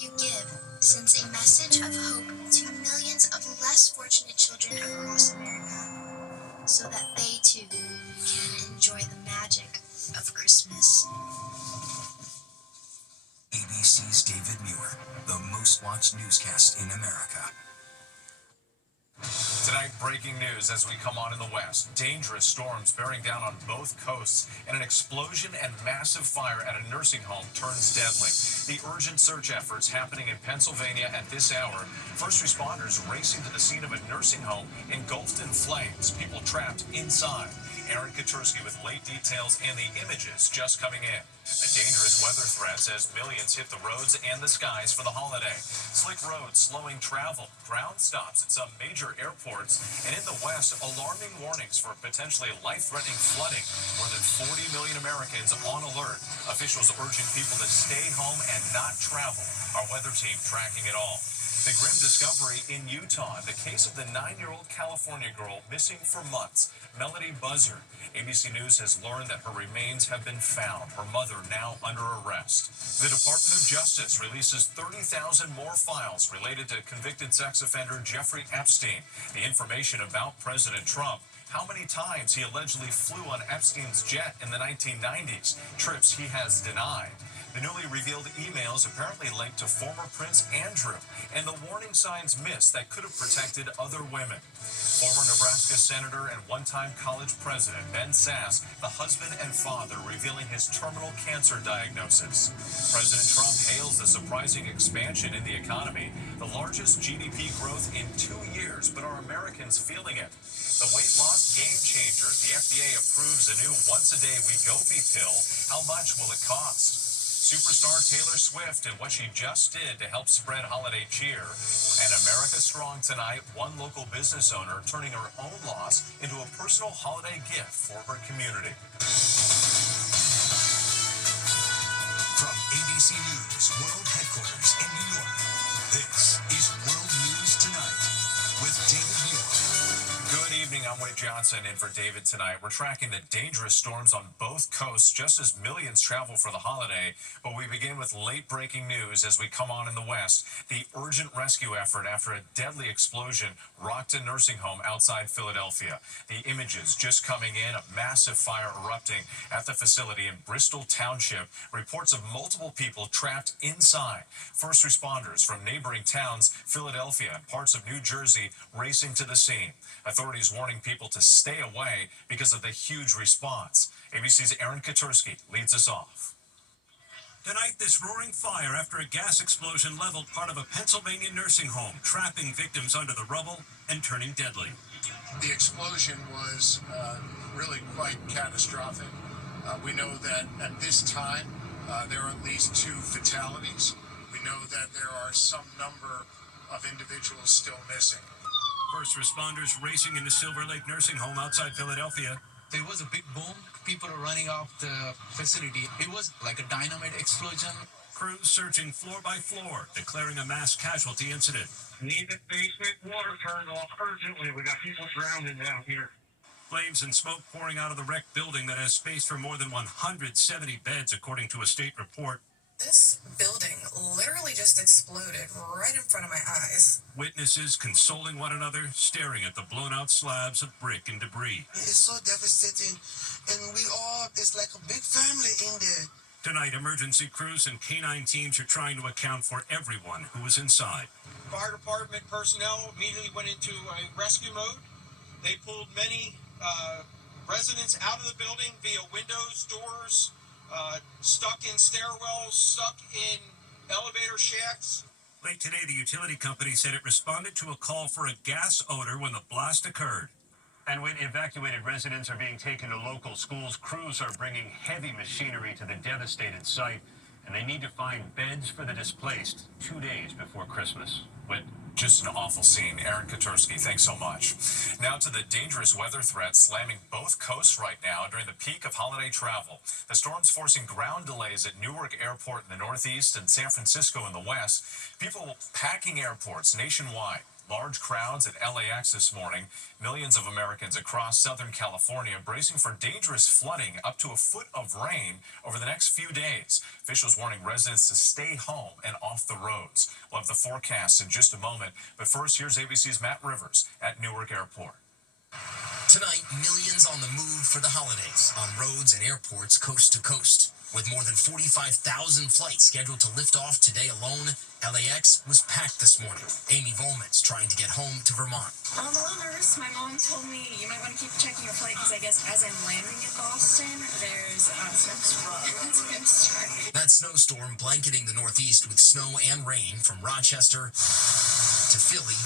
You give sends a message of hope to millions of less fortunate children across America so that they too can enjoy the magic of Christmas. ABC's David Muir, the most watched newscast in America. Tonight, breaking news as we come on in the west. Dangerous storms bearing down on both coasts, and an explosion and massive fire at a nursing home turns deadly. The urgent search efforts happening in Pennsylvania at this hour. First responders racing to the scene of a nursing home engulfed in flames, people trapped inside. Aaron Katersky with late details and the images just coming in. The dangerous weather threats as millions hit the roads and the skies for the holiday. Slick roads slowing travel, ground stops at some major airports, and in the west, alarming warnings for potentially life-threatening flooding. More than 40 million Americans on alert. Officials urging people to stay home and not travel. Our weather team tracking it all. The grim discovery in Utah, the case of the 9-year-old California girl missing for months, Melody Buzzard. ABC News has learned that her remains have been found, her mother now under arrest. The Department of Justice releases 30,000 more files related to convicted sex offender Jeffrey Epstein. The information about President Trump, how many times he allegedly flew on Epstein's jet in the 1990s, trips he has denied. The newly revealed emails apparently linked to former Prince Andrew and the warning signs missed that could have protected other women. Former Nebraska Senator and one-time college president Ben Sasse, the husband and father, revealing his terminal cancer diagnosis. President Trump hails the surprising expansion in the economy, the largest GDP growth in 2 years, but are Americans feeling it? The weight loss game changer. The FDA approves a new once-a-day Wegovy pill. How much will it cost? Superstar Taylor Swift and what she just did to help spread holiday cheer. And America Strong tonight, one local business owner turning her own loss into a personal holiday gift for her community. From ABC News World Headquarters in New York, this is World News Tonight with David Muir. Good evening, I'm Wade Johnson in for David tonight. We're tracking the dangerous storms on both coasts just as millions travel for the holiday. But we begin with late breaking news as we come on in the west. The urgent rescue effort after a deadly explosion rocked a nursing home outside Philadelphia. The images just coming in, a massive fire erupting at the facility in Bristol Township. Reports of multiple people trapped inside. First responders from neighboring towns, Philadelphia and parts of New Jersey, racing to the scene. Authorities warning people to stay away because of the huge response. ABC's Aaron Katersky leads us off. Tonight, this roaring fire after a gas explosion leveled part of a Pennsylvania nursing home, trapping victims under the rubble and turning deadly. The explosion was really quite catastrophic. We know that at this time, there are at least 2 fatalities. We know that there are some number of individuals still missing. First responders racing into Silver Lake Nursing Home outside Philadelphia. There was a big boom. People are running off the facility. It was like a dynamite explosion. Crews searching floor by floor, declaring a mass casualty incident. Need the basement water turned off urgently. We got people drowning down here. Flames and smoke pouring out of the wrecked building that has space for more than 170 beds, according to a state report. This building literally just exploded right in front of my eyes. Witnesses consoling one another, staring at the blown-out slabs of brick and debris. It's so devastating, and it's like a big family in there. Tonight, emergency crews and K-9 teams are trying to account for everyone who was inside. Fire department personnel immediately went into a rescue mode. They pulled many residents out of the building via windows, doors, stuck in stairwells, stuck in elevator shafts. Late today, the utility company said it responded to a call for a gas odor when the blast occurred. And when evacuated residents are being taken to local schools, crews are bringing heavy machinery to the devastated site, and they need to find beds for the displaced 2 days before Christmas. But just an awful scene. Aaron Katersky, thanks so much. Now to the dangerous weather threat slamming both coasts right now during the peak of holiday travel. The storm's forcing ground delays at Newark Airport in the northeast and San Francisco in the west. People packing airports nationwide. Large crowds at LAX this morning. Millions of Americans across Southern California bracing for dangerous flooding, up to a foot of rain over the next few days. Officials warning residents to stay home and off the roads. We'll have the forecast in just a moment. But first, here's ABC's Matt Rivers at Newark Airport. Tonight, millions on the move for the holidays on roads and airports coast to coast. With more than 45,000 flights scheduled to lift off today alone, LAX was packed this morning. Amy Volman's trying to get home to Vermont. I'm a little nervous. My mom told me you might want to keep checking your flight because I guess as I'm landing in Boston, there's a snowstorm that's going to start. That snowstorm blanketing the Northeast with snow and rain from Rochester to Philly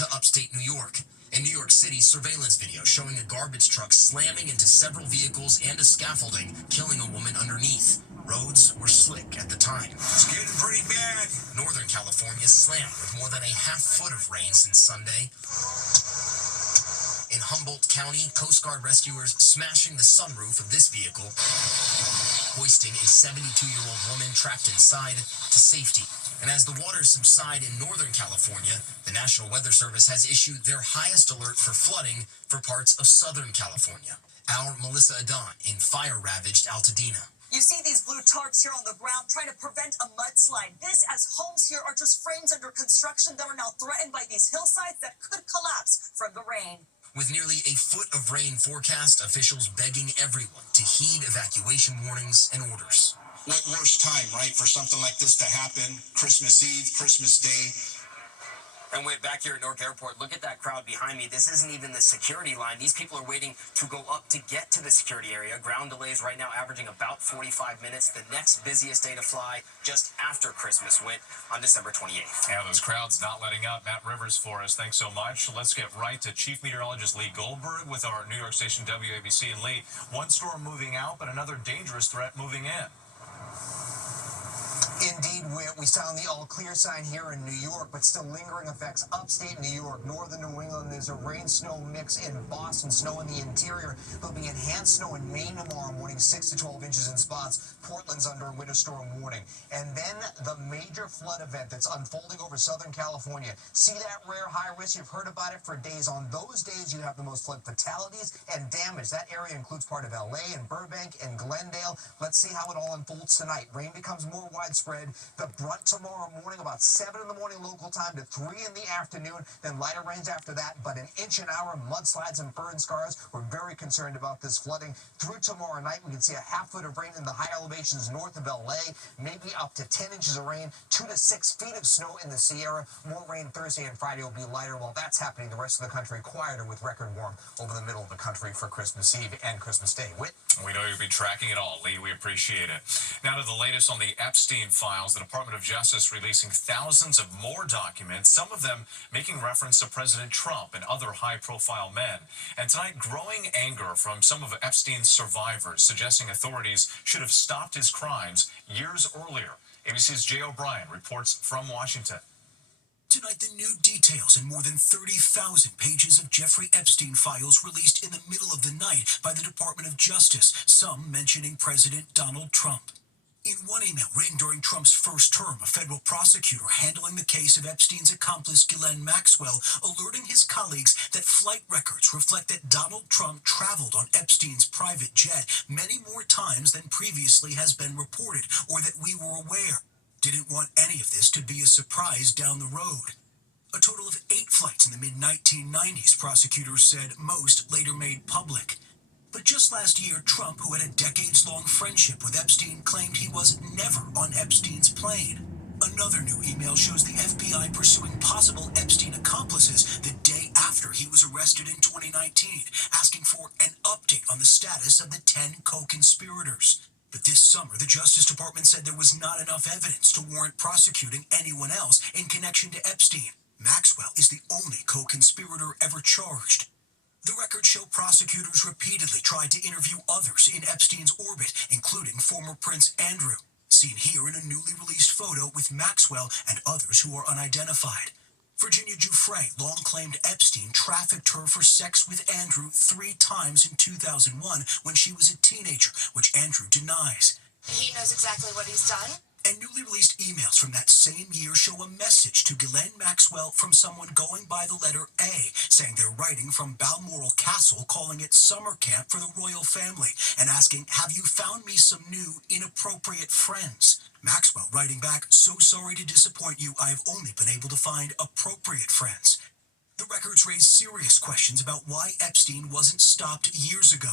to upstate New York. In New York City, surveillance video showing a garbage truck slamming into several vehicles and a scaffolding, killing a woman underneath. Roads were slick at the time. It's getting pretty bad. Northern California slammed with more than a half foot of rain since Sunday. In Humboldt County, Coast Guard rescuers smashing the sunroof of this vehicle, hoisting a 72-year-old woman trapped inside to safety. And as the waters subside in Northern California, the National Weather Service has issued their highest alert for flooding for parts of Southern California. Our Melissa Adan in fire-ravaged Altadena. You see these blue tarps here on the ground trying to prevent a mudslide. This as homes here are just frames under construction that are now threatened by these hillsides that could collapse from the rain. With nearly a foot of rain forecast, officials begging everyone to heed evacuation warnings and orders. What worse time, right, for something like this to happen? Christmas Eve, Christmas Day. And we're back here at Newark Airport. Look at that crowd behind me. This isn't even the security line. These people are waiting to go up to get to the security area. Ground delays right now averaging about 45 minutes. The next busiest day to fly just after Christmas, Whit, on December 28th. Yeah, those crowds not letting up. Matt Rivers for us. Thanks so much. Let's get right to Chief Meteorologist Lee Goldberg with our New York station WABC. And Lee, one storm moving out, but another dangerous threat moving in. Indeed, we sound the all-clear sign here in New York, but still lingering effects upstate New York, northern New England. There's a rain-snow mix in Boston, snow in the interior. There'll be enhanced snow in Maine tomorrow morning, 6 to 12 inches in spots. Portland's under a winter storm warning. And then the major flood event that's unfolding over Southern California. See that rare high risk? You've heard about it for days. On those days, you have the most flood fatalities and damage. That area includes part of LA and Burbank and Glendale. Let's see how it all unfolds tonight. Rain becomes more widespread. The brunt tomorrow morning, about 7 in the morning local time to 3 in the afternoon, then lighter rains after that, but an inch an hour, mudslides and burn scars. We're very concerned about this flooding. Through tomorrow night, we can see a half foot of rain in the high elevations north of LA, maybe up to 10 inches of rain, 2 to 6 feet of snow in the Sierra. More rain Thursday and Friday will be lighter. While that's happening, the rest of the country quieter with record warm over the middle of the country for Christmas Eve and Christmas Day. Whit? We know you'll be tracking it all, Lee. We appreciate it. Now to the latest on the Epstein files. The Department of Justice releasing thousands of more documents, some of them making reference to President Trump and other high-profile men. And tonight, growing anger from some of Epstein's survivors, suggesting authorities should have stopped his crimes years earlier. ABC's Jay O'Brien reports from Washington. Tonight, the new details in more than 30,000 pages of Jeffrey Epstein files released in the middle of the night by the Department of Justice, some mentioning President Donald Trump. In one email written during Trump's first term, a federal prosecutor handling the case of Epstein's accomplice Ghislaine Maxwell alerting his colleagues that flight records reflect that Donald Trump traveled on Epstein's private jet many more times than previously has been reported or that we were aware. Didn't want any of this to be a surprise down the road. A total of 8 flights in the mid-1990s, prosecutors said, most later made public. But just last year, Trump, who had a decades-long friendship with Epstein, claimed he was never on Epstein's plane. Another new email shows the FBI pursuing possible Epstein accomplices the day after he was arrested in 2019, asking for an update on the status of the 10 co-conspirators. But this summer, the Justice Department said there was not enough evidence to warrant prosecuting anyone else in connection to Epstein. Maxwell is the only co-conspirator ever charged. The records show prosecutors repeatedly tried to interview others in Epstein's orbit, including former Prince Andrew, seen here in a newly released photo with Maxwell and others who are unidentified. Virginia Giuffre long claimed Epstein trafficked her for sex with Andrew 3 times in 2001 when she was a teenager, which Andrew denies. He knows exactly what he's done. And newly released emails from that same year show a message to Ghislaine Maxwell from someone going by the letter A, saying they're writing from Balmoral Castle, calling it summer camp for the royal family, and asking, have you found me some new inappropriate friends? Maxwell writing back, so sorry to disappoint you, I've only been able to find appropriate friends. The records raise serious questions about why Epstein wasn't stopped years ago.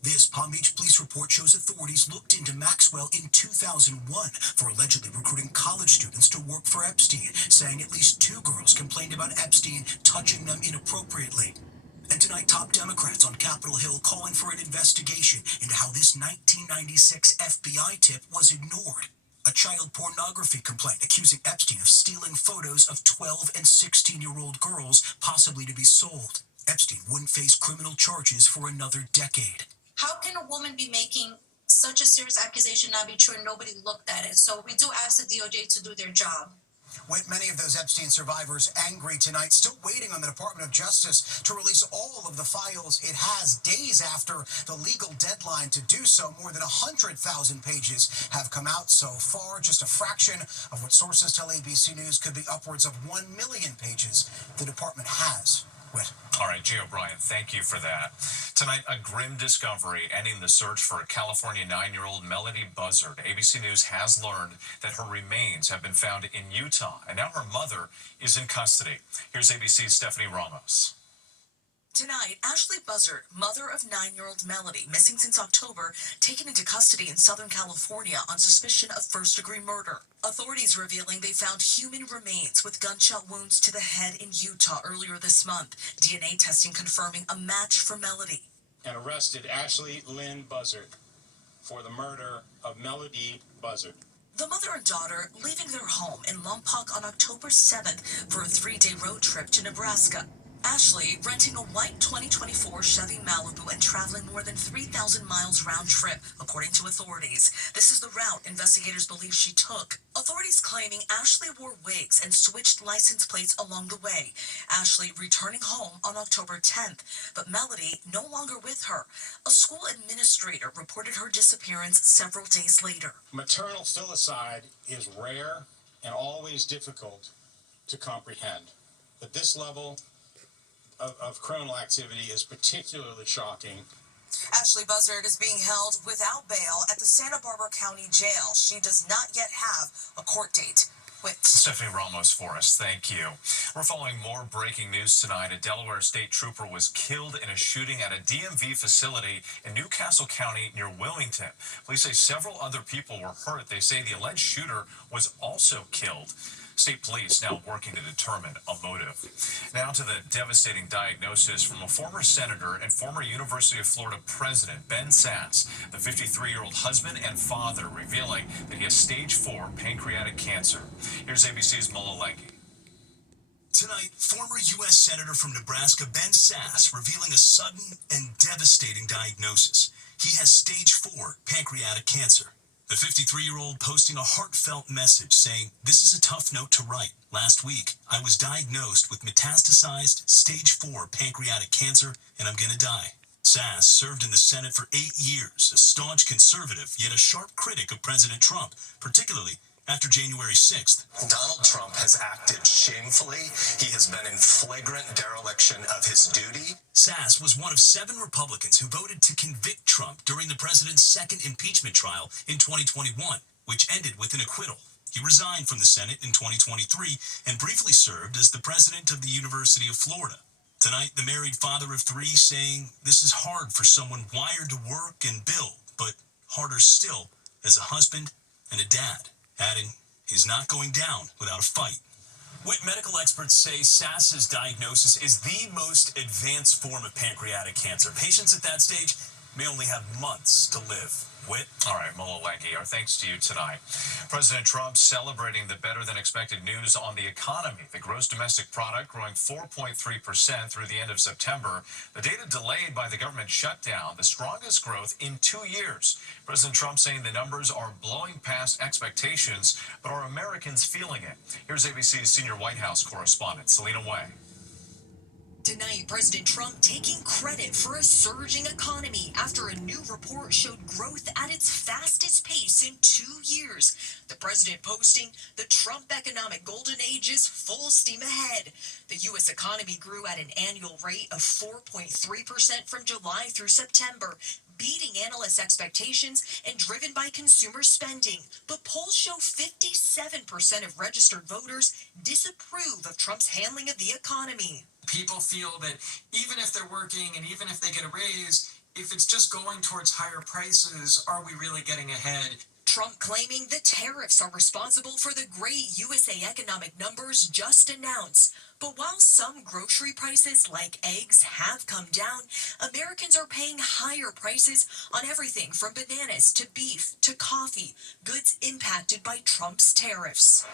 This Palm Beach police report shows authorities looked into Maxwell in 2001 for allegedly recruiting college students to work for Epstein, saying at least 2 girls complained about Epstein touching them inappropriately. And tonight, top Democrats on Capitol Hill calling for an investigation into how this 1996 FBI tip was ignored. A child pornography complaint accusing Epstein of stealing photos of 12 and 16-year-old girls, possibly to be sold. Epstein wouldn't face criminal charges for another decade. How can a woman be making such a serious accusation not be true and nobody looked at it? So we do ask the DOJ to do their job. With many of those Epstein survivors angry tonight, still waiting on the Department of Justice to release all of the files it has days after the legal deadline to do so. More than 100,000 pages have come out so far, just a fraction of what sources tell ABC News could be upwards of 1 million pages the department has. All right, Jay O'Brien, thank you for that. Tonight, a grim discovery ending the search for a California 9-year-old Melody Buzzard. ABC News has learned that her remains have been found in Utah, and now her mother is in custody. Here's ABC's Stephanie Ramos. Tonight, Ashley Buzzard, mother of 9-year-old Melody, missing since October, taken into custody in Southern California on suspicion of first-degree murder. Authorities revealing they found human remains with gunshot wounds to the head in Utah earlier this month. DNA testing confirming a match for Melody. And arrested Ashley Lynn Buzzard for the murder of Melody Buzzard. The mother and daughter leaving their home in Lompoc on October 7th for a 3-day road trip to Nebraska. Ashley renting a white 2024 Chevy Malibu and traveling more than 3,000 miles round trip, according to authorities. This is the route investigators believe she took. Authorities claiming Ashley wore wigs and switched license plates along the way. Ashley returning home on October 10th, but Melody no longer with her. A school administrator reported her disappearance several days later. Maternal filicide is rare and always difficult to comprehend. But this level of criminal activity is particularly shocking. Ashley Buzzard is being held without bail at the Santa Barbara County Jail. She does not yet have a court date. Stephanie Ramos for us, thank you. We're following more breaking news tonight. A Delaware state trooper was killed in a shooting at a DMV facility in New Castle County near Wilmington. Police say several other people were hurt. They say the alleged shooter was also killed. State police now working to determine a motive. Now to the devastating diagnosis from a former senator and former University of Florida president, Ben Sasse, the 53-year-old husband and father, revealing that he has stage 4 pancreatic cancer. Here's ABC's Mola Legge. Tonight, former U.S. Senator from Nebraska, Ben Sasse, revealing a sudden and devastating diagnosis. He has stage 4 pancreatic cancer. The 53-year-old posting a heartfelt message saying, "This is a tough note to write. Last week, I was diagnosed with metastasized stage 4 pancreatic cancer, and I'm gonna die." Sasse served in the Senate for 8 years, a staunch conservative, yet a sharp critic of President Trump, particularly after January 6th. Donald Trump has acted shamefully. He has been in flagrant dereliction of his duty. Sasse was one of 7 Republicans who voted to convict Trump during the president's second impeachment trial in 2021, which ended with an acquittal. He resigned from the Senate in 2023 and briefly served as the president of the University of Florida. Tonight, the married father of 3 saying this is hard for someone wired to work and build, but harder still as a husband and a dad. Adding, he's not going down without a fight. What medical experts say Sasse's diagnosis is the most advanced form of pancreatic cancer. Patients at that stage may only have months to live. Whit? All right, Mola Legge, our thanks to you tonight. President Trump celebrating the better-than-expected news on the economy. The gross domestic product growing 4.3% through the end of September. The data delayed by the government shutdown, the strongest growth in 2 years. President Trump saying the numbers are blowing past expectations, but are Americans feeling it? Here's ABC's senior White House correspondent, Selena Way. Tonight, President Trump taking credit for a surging economy after a new report showed growth at its fastest pace in 2 years. The president posting the Trump economic golden age is full steam ahead. The U.S. economy grew at an annual rate of 4.3% from July through September, beating analysts' expectations and driven by consumer spending. But polls show 57% of registered voters disapprove of Trump's handling of the economy. People feel that even if they're working and even if they get a raise, if it's just going towards higher prices, are we really getting ahead? Trump claiming the tariffs are responsible for the great USA economic numbers just announced. But while some grocery prices like eggs have come down, Americans are paying higher prices on everything from bananas to beef to coffee, goods impacted by Trump's tariffs.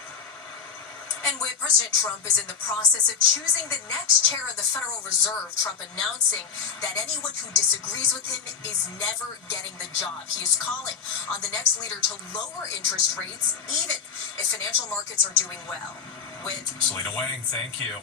And when President Trump is in the process of choosing the next chair of the Federal Reserve, Trump announcing that anyone who disagrees with him is never getting the job. He is calling on the next leader to lower interest rates, even if financial markets are doing well. With Selena Wang, thank you.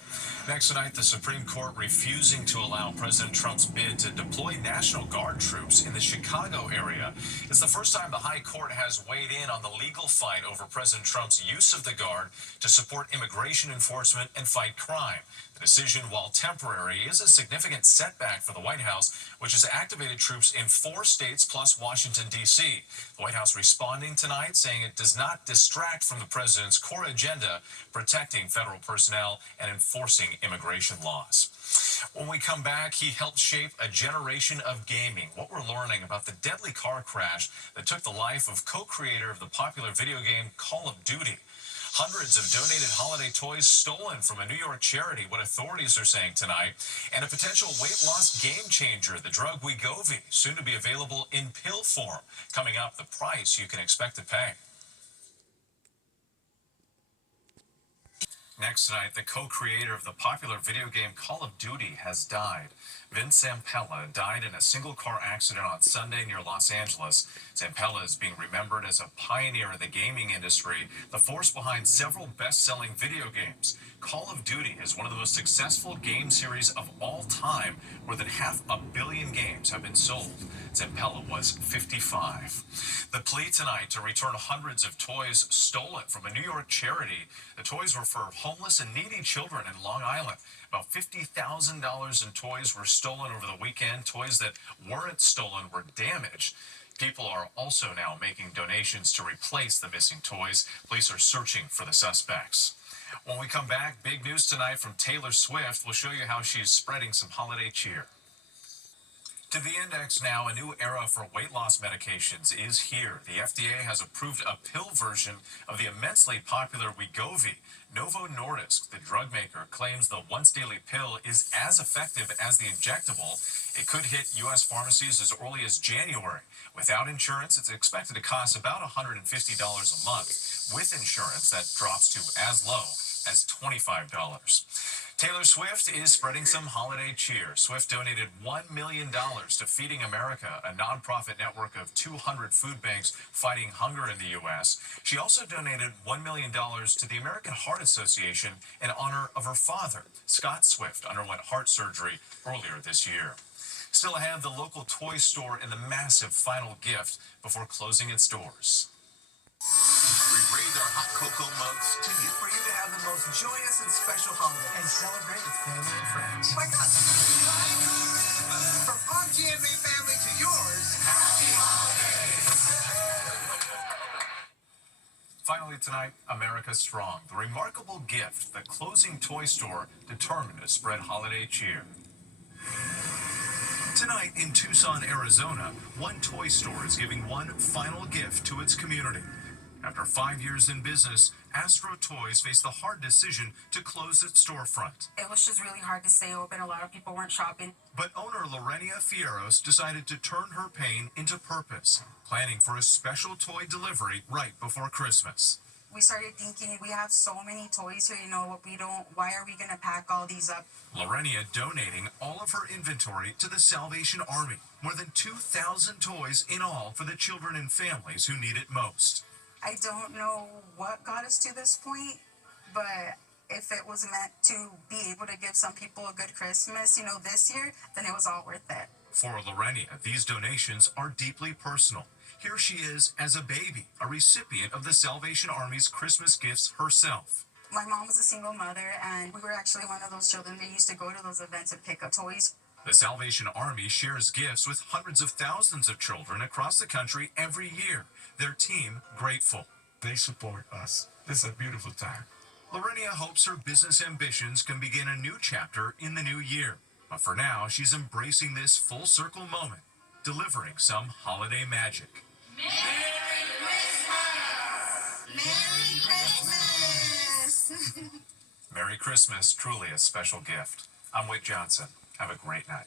Next tonight, the Supreme Court refusing to allow President Trump's bid to deploy National Guard troops in the Chicago area. It's the first time the High Court has weighed in on the legal fight over President Trump's use of the Guard to support immigration enforcement and fight crime. The decision, while temporary, is a significant setback for the White House, which has activated troops in 4 states plus Washington, D.C. The White House responding tonight, saying it does not distract from the president's core agenda, protecting federal personnel and enforcing immigration laws. When we come back, he helped shape a generation of gaming. What we're learning about the deadly car crash that took the life of co-creator of the popular video game Call of Duty. Hundreds of donated holiday toys stolen from a New York charity, what authorities are saying tonight, and a potential weight loss game changer, the drug Wegovy, soon to be available in pill form. Coming up, the price you can expect to pay. Next tonight, the co-creator of the popular video game Call of Duty has died. Vince Zampella died in a single-car accident on Sunday near Los Angeles. Zampella is being remembered as a pioneer in the gaming industry, the force behind several best-selling video games. Call of Duty is one of the most successful game series of all time. More than 500 million games have been sold. Zampella was 55. The plea tonight to return hundreds of toys stolen from a New York charity. The toys were for homeless and needy children in Long Island. About $50,000 in toys were stolen over the weekend. Toys that weren't stolen were damaged. People are also now making donations to replace the missing toys. Police are searching for the suspects. When we come back, big news tonight from Taylor Swift. We'll show you how she's spreading some holiday cheer. To the index now, a new era for weight loss medications is here. The FDA has approved a pill version of the immensely popular Wegovy. Novo Nordisk, the drug maker, claims the once-daily pill is as effective as the injectable. It could hit U.S. pharmacies as early as January. Without insurance, it's expected to cost about $150 a month. With insurance, that drops to as low as $25. Taylor Swift is spreading some holiday cheer. Swift donated $1 million to Feeding America, a nonprofit network of 200 food banks fighting hunger in the U.S. She also donated $1 million to the American Heart Association in honor of her father. Scott Swift underwent heart surgery earlier this year. Still ahead, the local toy store and the massive final gift before closing its doors. We raise our hot cocoa mugs to you. For you to have the most joyous and special holiday and celebrate with family and friends. Like us. From our GMA family to yours, happy holidays. Finally tonight, America Strong, the remarkable gift, the closing toy store determined to spread holiday cheer. Tonight in Tucson, Arizona, one toy store is giving one final gift to its community. After 5 years in business, Astro Toys faced the hard decision to close its storefront. It was just really hard to stay open. A lot of people weren't shopping. But owner Lorenia Fierros decided to turn her pain into purpose, planning for a special toy delivery right before Christmas. We started thinking, we have so many toys here, why are we going to pack all these up? Lorenia donating all of her inventory to the Salvation Army. More than 2,000 toys in all for the children and families who need it most. I don't know what got us to this point, but if it was meant to be able to give some people a good Christmas, you know, this year, then it was all worth it. For Lorenia, these donations are deeply personal. Here she is as a baby, a recipient of the Salvation Army's Christmas gifts herself. My mom was a single mother, and we were actually one of those children that used to go to those events and pick up toys. The Salvation Army shares gifts with hundreds of thousands of children across the country every year. Their team grateful. They support us. It's a beautiful time. Lorenia hopes her business ambitions can begin a new chapter in the new year. But for now, she's embracing this full circle moment, delivering some holiday magic. Merry Christmas! Merry Christmas! Merry Christmas, truly a special gift. I'm Wick Johnson. Have a great night.